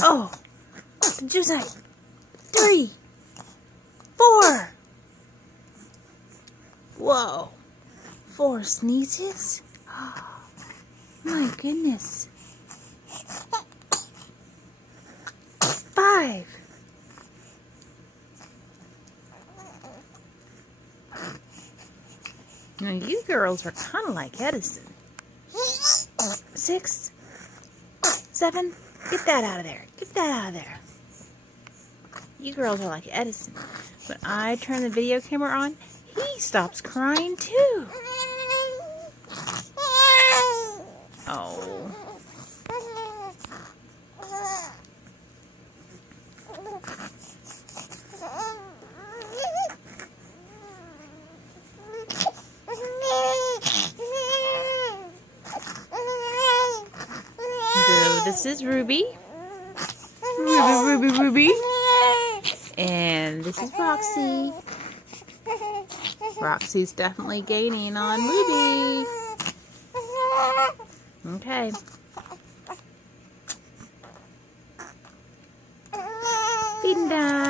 Oh, did you say 3, 4? Whoa, 4 sneezes? Oh, my goodness. 5. Now you girls are kind of like Edison. 6, 7, get that out of there. Get that out of there. You girls are like Edison. When I turn the video camera on, he stops crying too. Oh. So this is Ruby. Ruby. And this is Roxy. Roxy's definitely gaining on Ruby. Okay. Feeding time.